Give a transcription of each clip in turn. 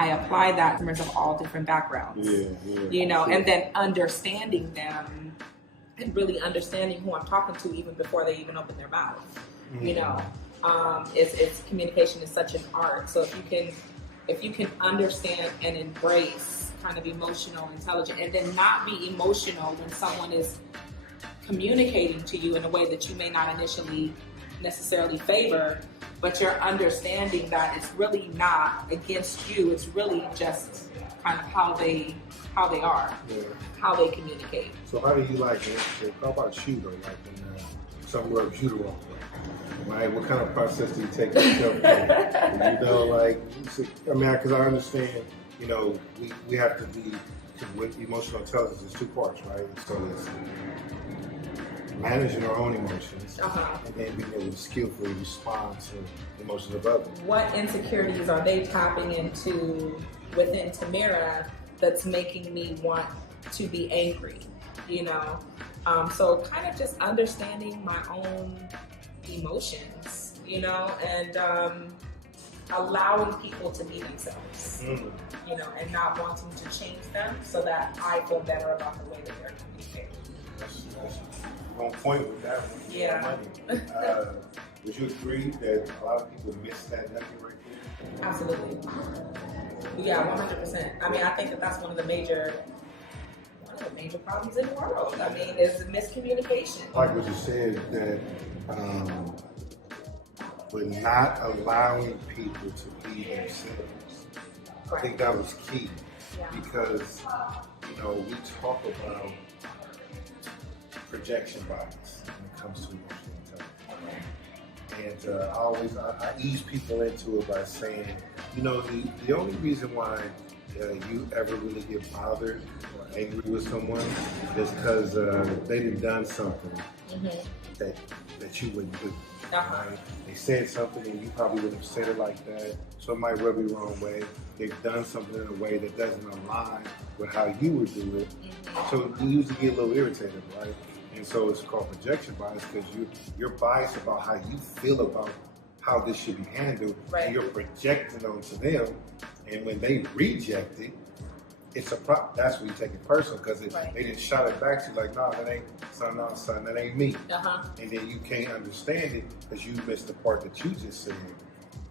I apply that to members of all different backgrounds. You know, and then understanding them and really understanding who I'm talking to even before they even open their mouth. You know, it's communication is such an art. So if you can understand and embrace kind of emotional intelligence, and then not be emotional when someone is communicating to you in a way that you may not initially necessarily favor, but you're understanding that it's really not against you, it's really just kind of how they are, how they communicate. So how do you like it? How about you though? Like when some rubs you the wrong way, right? What kind of process do you take yourself through? You know, like, I mean, because I understand, you know, we have to be, with emotional intelligence, there's two parts, right? So it's managing our own emotions, and then being able to skillfully respond to emotions of others. What insecurities are they tapping into within Tamearra that's making me want to be angry, you know? So kind of just understanding my own emotions, you know, and allowing people to be themselves, you know, and not wanting to change them so that I feel better about the way that they're communicating. That's on point with that one. Yeah. Would you agree that a lot of people miss that nugget right there? Absolutely. Yeah, 100%. I mean, I think that's one of the major problems in the world. I mean, is miscommunication. Like what you said, that we're not allowing people to be themselves. I think that was key, because, you know, we talk about projection bias when it comes to emotional intelligence. And I ease people into it by saying, you know, the only reason why you ever really get bothered or angry with someone is because they've done something that you wouldn't do. Right? They said something and you probably wouldn't have said it like that, so it might rub you the wrong way. They've done something in a way that doesn't align with how you would do it, so you usually get a little irritated, right? And so it's called projection bias, because you're biased about how you feel about how this should be handled, and you're projecting onto them, and when they reject it, it's a problem. That's when you take it personal, because they didn't shout it back to you like, nah, that ain't son, that ain't me. And then you can't understand it because you missed the part that you just said.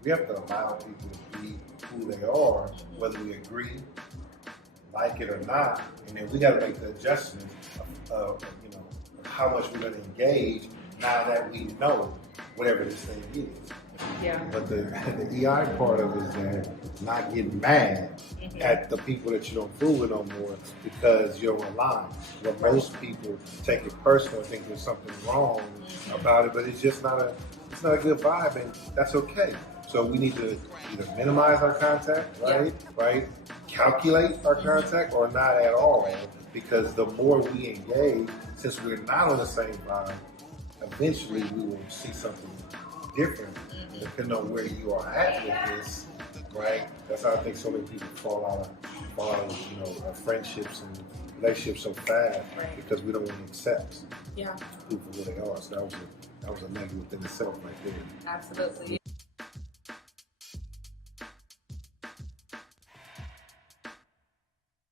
We have to allow people to be who they are, whether we agree, like it or not, and then we got to make the adjustment of you know, how much we're going to engage now that we know whatever this thing is. But the EI part of it is that not getting mad at the people that you don't fool with no more because you're online. But most people take it personal and think there's something wrong about it, but it's just not a good vibe, and that's okay. So we need to either minimize our contact, right? Calculate our contact, or not at all, because the more we engage, since we're not on the same vibe, eventually we will see something different, depending on where you are at with this, right? That's how I think so many people fall out of you know, friendships and relationships so fast, because we don't want to accept people for who they are. So that was a negative within itself right there. Absolutely.